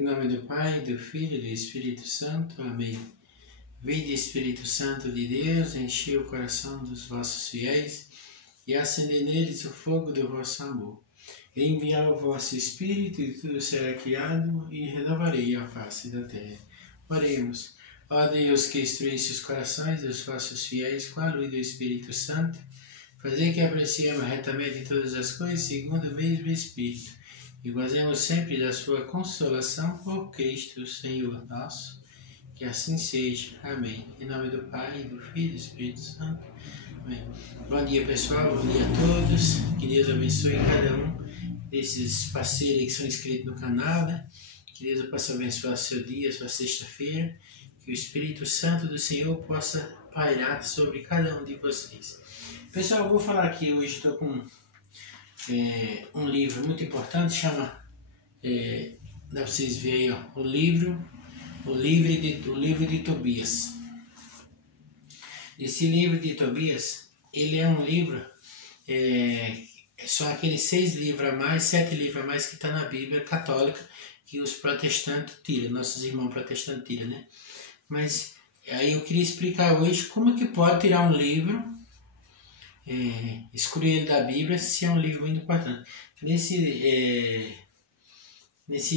Em nome do Pai, do Filho e do Espírito Santo. Amém. Vinde, Espírito Santo de Deus, enchei o coração dos vossos fiéis e acendei neles o fogo do vosso amor. Enviai o vosso Espírito e tudo será criado e renovarei a face da terra. Oremos. Ó Deus, que instruísse os corações dos vossos fiéis com a luz do Espírito Santo, fazei que apreciemos retamente todas as coisas segundo o mesmo Espírito e gozemos sempre da sua consolação por Cristo, Senhor nosso. Que assim seja. Amém. Em nome do Pai, do Filho e do Espírito Santo. Amém. Bom dia, pessoal. Bom dia a todos. Que Deus abençoe cada um desses parceiros que são inscritos no canal, né? Que Deus possa abençoar seu dia, sua sexta-feira. Que o Espírito Santo do Senhor possa pairar sobre cada um de vocês. Pessoal, eu vou falar aqui hoje, estou com um livro muito importante, chama, dá para vocês verem aí, ó, o livro de Tobias. Esse livro de Tobias, ele é um livro, são aqueles 6 livros a mais, 7 livros a mais que está na Bíblia católica, que os protestantes tiram, nossos irmãos protestantes tiram, né? Mas aí eu queria explicar hoje como é que pode tirar um livro, excluir ele da Bíblia, se é um livro muito importante. Nesse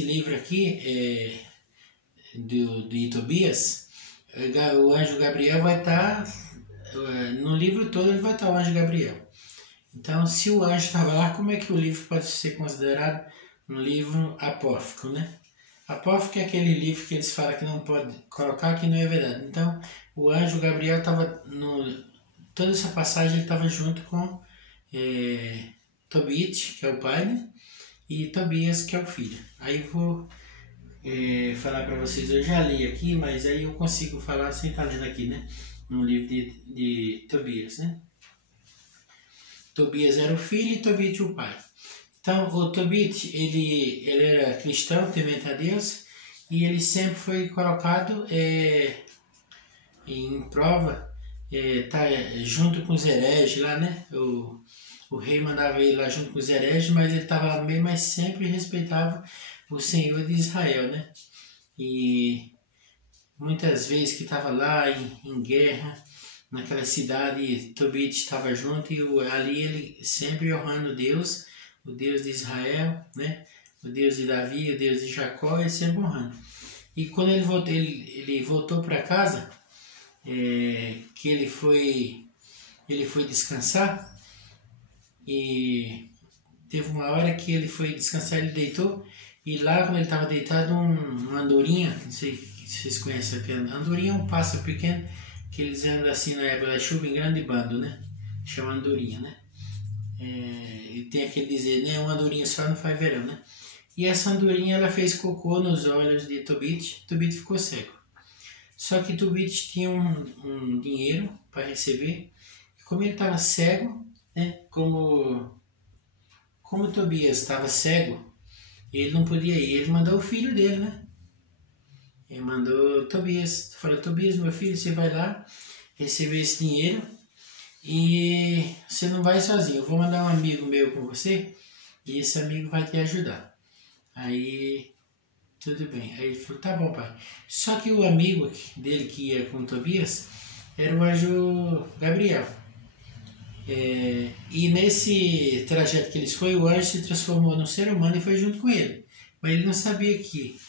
livro aqui, de Tobias, o anjo Gabriel vai estar, no livro todo ele vai estar o anjo Gabriel. Então, se o anjo estava lá, como é que o livro pode ser considerado um livro apócrifo, né? Apócrifo é aquele livro que eles falam que não pode colocar, que não é verdade. Então, o anjo Gabriel estava, toda essa passagem ele estava junto com Tobit, que é o pai, né? E Tobias, que é o filho. Aí eu vou falar para vocês, eu já li aqui, mas aí eu consigo falar sem estar lendo aqui, né? No livro de Tobias, né? Tobias era o filho e Tobit o pai. Então, o Tobit, ele era cristão, temente a Deus, e ele sempre foi colocado em prova, tá junto com os hereges lá, né? O rei mandava ele lá junto com os hereges, mas ele estava lá mesmo, mas sempre respeitava o Senhor de Israel, né? E muitas vezes que estava lá em guerra, naquela cidade, Tobit estava junto e ali ele sempre honrando Deus, o Deus de Israel, né? O Deus de Davi, o Deus de Jacó, ele sempre honrando. E quando ele voltou para casa, que ele foi descansar, e teve uma hora que ele foi descansar, ele deitou, e lá quando ele estava deitado, uma andorinha, não sei se vocês conhecem aquela andorinha, é um pássaro pequeno, que eles andam assim na época da chuva em grande bando, né? Chama andorinha, né? E tem aquele dizer, né? Uma andorinha só não faz verão, né? E essa andorinha, ela fez cocô nos olhos de Tobit, Tobit ficou cego. Só que Tobit tinha um dinheiro para receber, e como ele estava cego, né? Como Tobias estava cego, ele não podia ir, ele mandou o filho dele, né? Ele mandou Tobias, falou, Tobias, meu filho, você vai lá receber esse dinheiro e você não vai sozinho, eu vou mandar um amigo meu com você e esse amigo vai te ajudar. Aí, tudo bem. Aí ele falou, tá bom, pai. Só que o amigo dele que ia com Tobias era o anjo Gabriel. E nesse trajeto que eles foram, o anjo se transformou num ser humano e foi junto com ele. Mas ele não sabia que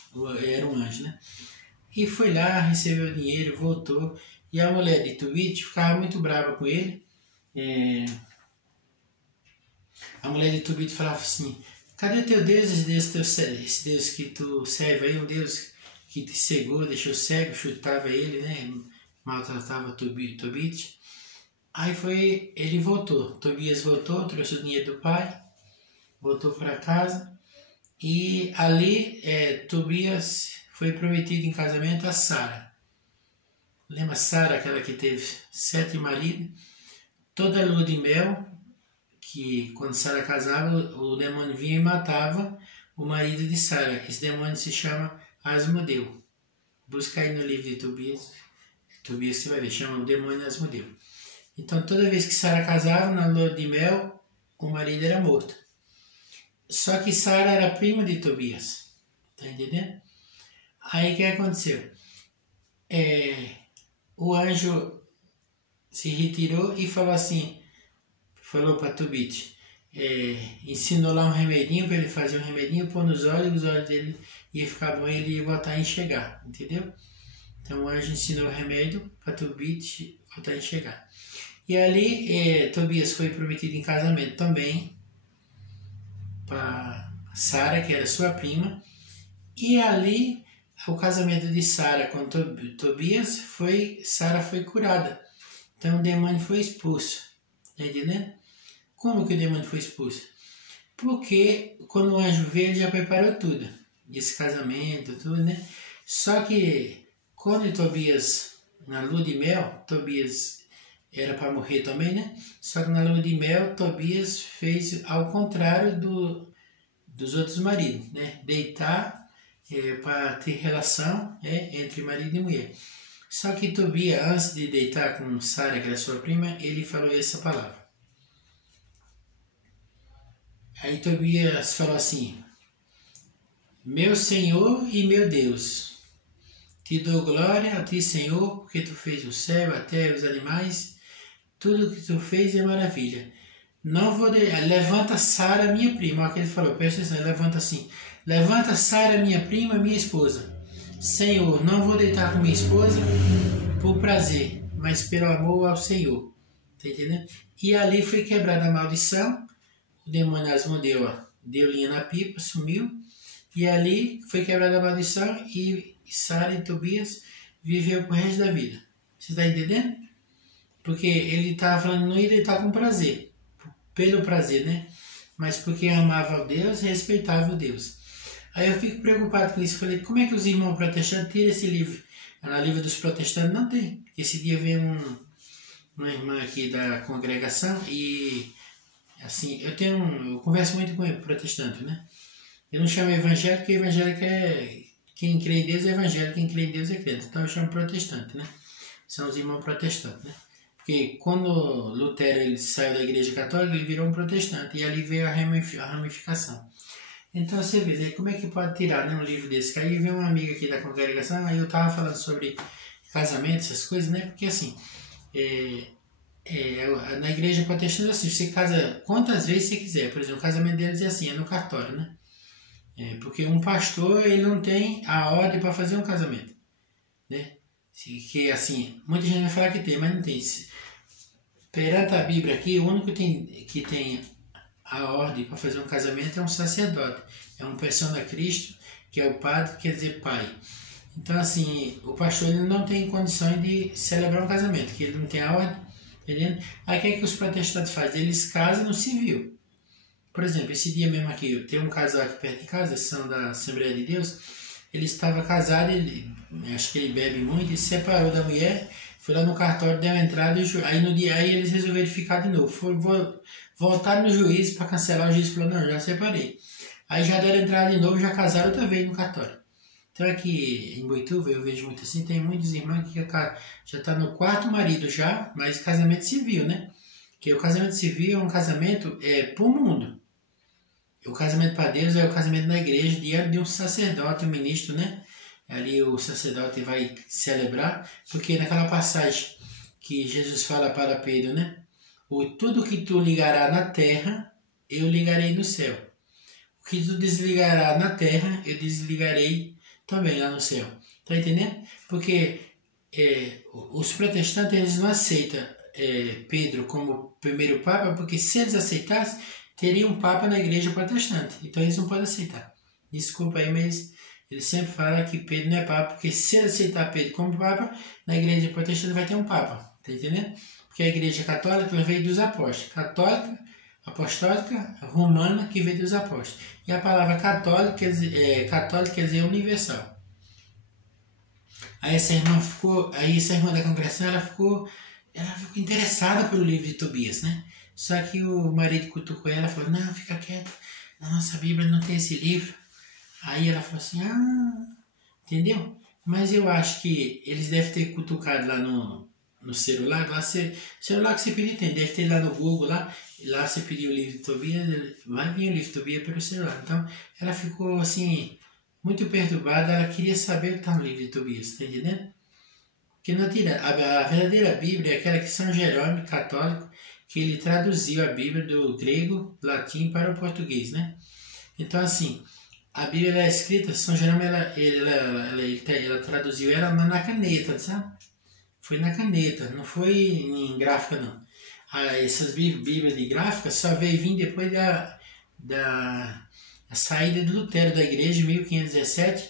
era um anjo, né? E foi lá, recebeu o dinheiro, voltou. E a mulher de Tobit ficava muito brava com ele. A mulher de Tobit falava assim, cadê teu Deus, esse Deus que tu serve aí, um Deus que te cegou, deixou cego, chutava ele, né? Maltratava Tobit. Aí ele voltou, Tobias voltou, trouxe o dinheiro do pai, voltou para casa. E ali Tobias foi prometido em casamento a Sara. Lembra Sara, aquela que teve 7 maridos? Toda a lua de mel, que quando Sara casava, o demônio vinha e matava o marido de Sara. Esse demônio se chama Asmodeu. Busca aí no livro de Tobias você vai ver, chama o demônio Asmodeu. Então toda vez que Sara casava, na lua de mel, o marido era morto. Só que Sara era prima de Tobias. Tá entendendo? Aí o que aconteceu? O anjo se retirou e falou assim, falou para Tobit, ensinou lá um remedinho para ele fazer um remedinho, pôr nos olhos, os olhos dele ia ficar bom e ele ia voltar a enxergar, entendeu? Então o anjo ensinou o remédio para Tobit voltar a enxergar. E ali Tobias foi prometido em casamento também para Sara, que era sua prima, e ali o casamento de Sara com Tobias Sara foi curada. Então o demônio foi expulso. Tá entendendo? Como que o demônio foi expulso? Porque quando o anjo veio, ele já preparou tudo. Esse casamento, tudo, né? Só que quando Tobias, na lua de mel, Tobias era para morrer também, né? Só que na lua de mel, Tobias fez ao contrário dos outros maridos, né? Deitar para ter relação entre marido e mulher. Só que Tobias, antes de deitar com Sara, que era sua prima, ele falou essa palavra. Aí Tobias falou assim, meu Senhor e meu Deus, te dou glória a ti, Senhor, porque tu fez o céu, a terra, os animais, tudo que tu fez é maravilha. Não vou levanta Sara, minha prima. Olha o que ele falou, presta atenção, levanta assim. Levanta Sara, minha prima, minha esposa. Senhor, não vou deitar com minha esposa por prazer, mas pelo amor ao Senhor. Tá entendendo? E ali foi quebrada a maldição. O demônio Asmodeu deu linha na pipa, sumiu. E ali foi quebrada a maldição e Sara e Tobias viveu pro resto da vida. Você está entendendo? Porque ele estava falando não ia deitar com prazer. Pelo prazer, né? Mas porque amava o Deus e respeitava o Deus. Aí eu fico preocupado com isso. Falei, como é que os irmãos protestantes tiram esse livro? Na livro dos protestantes não tem. Esse dia veio uma irmã aqui da congregação e assim, eu converso muito com protestante, né? Eu não chamo evangélico, porque evangélico é quem crê em Deus é evangélico, quem crê em Deus é crente. Então eu chamo protestante, né? São os irmãos protestantes, né? Porque quando Lutero ele saiu da igreja católica, ele virou um protestante e ali veio a ramificação. Então você vê, né, como é que pode tirar, né, um livro desse? Aí veio uma amiga aqui da congregação, aí eu estava falando sobre casamento, essas coisas, né? Porque assim, na igreja protestante, assim, você casa quantas vezes você quiser. Por exemplo, o casamento deles é assim, é no cartório, né? Porque um pastor, ele não tem a ordem para fazer um casamento, né? Que assim, muita gente vai falar que tem, mas não tem. Perante a Bíblia aqui, o único que tem a ordem para fazer um casamento é um sacerdote. É um persona Cristo, que é o padre, quer dizer pai. Então assim, o pastor ele não tem condições de celebrar um casamento, que ele não tem a ordem, entendendo? Aí o que é que os protestantes fazem? Eles casam no civil. Por exemplo, esse dia mesmo aqui, eu tenho um casal aqui perto de casa, são da Assembleia de Deus, ele estava casado, acho que ele bebe muito, e se separou da mulher, foi lá no cartório, deu a entrada, aí no dia aí eles resolveram ficar de novo. Voltaram no juiz para cancelar, o juiz falou, não, já separei. Aí já deram entrada de novo, já casaram outra vez no cartório. Então aqui em Boituva, eu vejo muito assim, tem muitos irmãos que já está no quarto marido já, mas casamento civil, né? Porque o casamento civil é um casamento pro mundo. O casamento para Deus é o casamento na igreja, diante de um sacerdote, um ministro, né? Ali o sacerdote vai celebrar, porque naquela passagem que Jesus fala para Pedro, né? Tudo que tu ligará na terra, eu ligarei no céu. O que tu desligará na terra, eu desligarei também lá no céu. Tá entendendo? Porque os protestantes eles não aceitam Pedro como primeiro papa, porque se eles aceitassem, teria um papa na igreja protestante. Então eles não podem aceitar. Desculpa aí, mas eles sempre falam que Pedro não é papa, porque se ele aceitar Pedro como papa, na igreja protestante vai ter um papa. Tá entendendo? Porque a igreja católica veio dos apóstolos. Católica, apostólica, romana, que veio dos apóstolos. E a palavra católica quer dizer universal. Aí essa irmã da congregação, ela ficou interessada pelo livro de Tobias, né? Só que o marido cutucou ela e falou, não, fica quieta, na nossa Bíblia não tem esse livro. Aí ela falou assim, entendeu? Mas eu acho que eles devem ter cutucado lá no celular, celular que você pedir tem, deve ter lá no Google, lá você pediu o livro de Tobias, vai vir o livro de Tobias pelo celular. Então ela ficou assim, muito perturbada, ela queria saber o que está no livro de Tobias, está entendendo? Porque a verdadeira Bíblia é aquela que São Jerônimo, católico, que ele traduziu a Bíblia do grego, latim para o português, né? Então, assim, a Bíblia é escrita, São Jerônimo, ela traduziu ela na caneta, sabe? Foi na caneta, não foi em gráfica, não. Essas Bíblias de gráfica só veio vir depois da saída de Lutero da igreja em 1517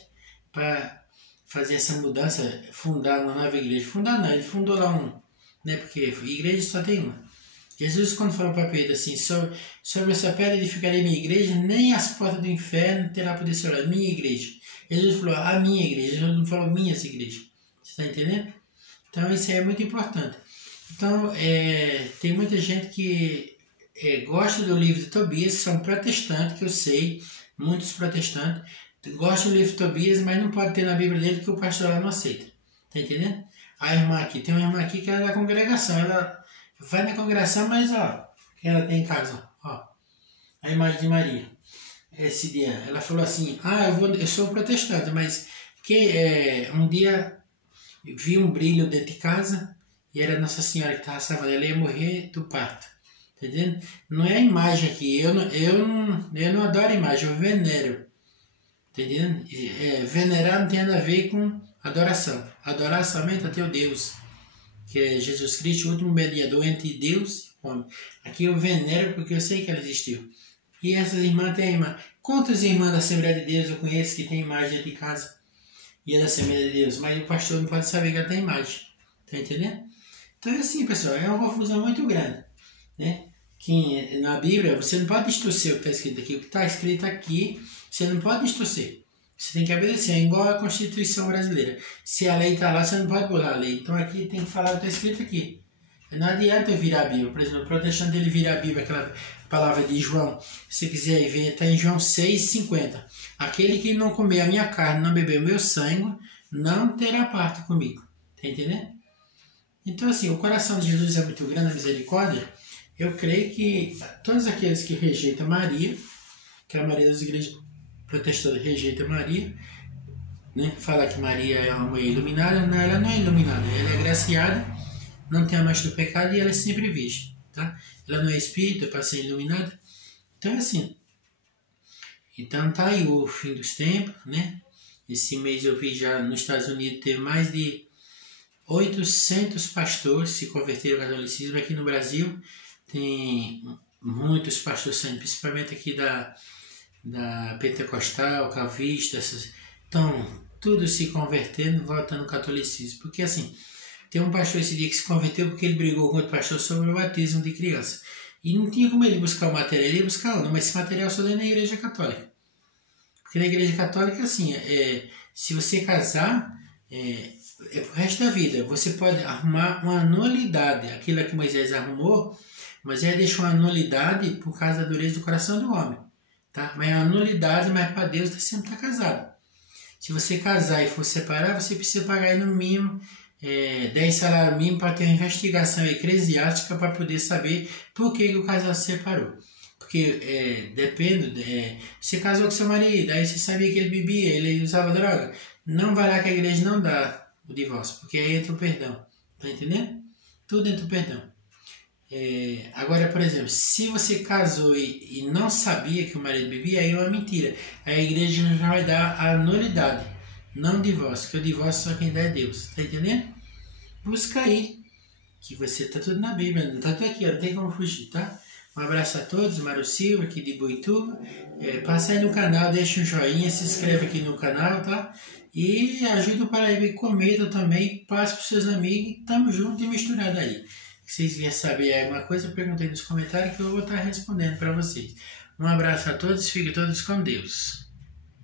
para fazer essa mudança, fundar uma nova igreja. Fundar não, ele fundou lá né? Porque igreja só tem uma. Jesus, quando falou para Pedro assim, sobre essa pedra edificarei minha igreja, nem as portas do inferno terá poder sobre minha igreja. Jesus falou a minha igreja, Jesus não falou minhas igrejas. Você está entendendo? Então isso aí é muito importante. Então tem muita gente que gosta do livro de Tobias, são protestantes, que eu sei, muitos protestantes, gostam do livro de Tobias, mas não pode ter na Bíblia dele porque o pastor lá não aceita. Está entendendo? A irmã aqui, tem uma irmã aqui que ela é da congregação, ela vai na congregação, mas ó, que ela tem em casa, ó, a imagem de Maria. Esse dia, ela falou assim, eu sou protestante, mas um dia vi um brilho dentro de casa e era Nossa Senhora que estava salvando, ela ia morrer do parto. Tá entendendo? Não é a imagem aqui, eu não adoro a imagem, eu venero. Tá entendendo? Venerar não tem nada a ver com adoração. Adorar somente a teu Deus, que é Jesus Cristo, o último mediador entre Deus e o homem. Aqui eu venero porque eu sei que ela existiu. E essas irmãs têm irmã. Quantas irmãs da Assembleia de Deus eu conheço que tem imagem de casa? E é da Assembleia de Deus, mas o pastor não pode saber que ela tem imagem. Tá entendendo? Então é assim, pessoal, é uma confusão muito grande, né? Que na Bíblia você não pode distorcer o que está escrito aqui. O que está escrito aqui, você não pode distorcer. Você tem que obedecer, é igual a Constituição brasileira. Se a lei está lá, você não pode pular a lei. Então aqui tem que falar o que está escrito aqui. Não adianta eu virar a Bíblia. Por exemplo, o protestante ele vira a Bíblia, aquela palavra de João. Se quiser ver, está em João 6,50. Aquele que não comer a minha carne, não beber o meu sangue, não terá parte comigo. Está entendendo? Então assim, o coração de Jesus é muito grande, a misericórdia. Eu creio que todos aqueles que rejeitam Maria, que a maioria das igrejas protestantes rejeita Maria, né? Fala que Maria é uma mulher iluminada. Não, ela não é iluminada, ela é agraciada, não tem a mancha do pecado e ela é sempre virgem, tá? Ela não é espírita para ser iluminada. Então é assim. Então tá aí o fim dos tempos, né? Esse mês eu vi já nos Estados Unidos teve mais de 800 pastores se converteram ao catolicismo. Aqui no Brasil tem muitos pastores saindo, principalmente aqui da Pentecostal, Calvista, estão tudo se convertendo, voltando ao catolicismo. Porque assim, tem um pastor esse dia que se converteu porque ele brigou com outro pastor sobre o batismo de criança. E não tinha como ele buscar o material, ele ia buscar onde? Mas esse material só deu na igreja católica. Porque na igreja católica, assim, se você casar, pro resto da vida. Você pode arrumar uma nulidade. Aquilo que Moisés arrumou, Moisés deixou uma nulidade por causa da dureza do coração do homem. Tá? Mas é uma nulidade, mas para Deus você sempre está casado. Se você casar e for separar, você precisa pagar aí no mínimo 10 salários mínimos para ter uma investigação eclesiástica para poder saber por que o casal se separou. Porque depende, você casou com seu marido, aí você sabia que ele bebia, ele usava droga. Não vai lá que a igreja não dá o divórcio, porque aí entra o perdão. Tá entendendo? Tudo entra o perdão. Agora, por exemplo, se você casou e não sabia que o marido bebia, aí é uma mentira. Aí a igreja já vai dar a nulidade, não o divórcio, porque o divórcio só quem dá é Deus. Tá entendendo? Busca aí, que você tá tudo na Bíblia, não tá tudo aqui, não tem como fugir, tá? Um abraço a todos, Mário Silva aqui de Boituva. Passa aí no canal, deixa um joinha, se inscreve aqui no canal, tá? E ajuda o Paraíba, comenta também, passe para os seus amigos, tamo junto e misturado aí. Se vocês querem saber alguma coisa, perguntem nos comentários que eu vou estar respondendo para vocês. Um abraço a todos, fiquem todos com Deus.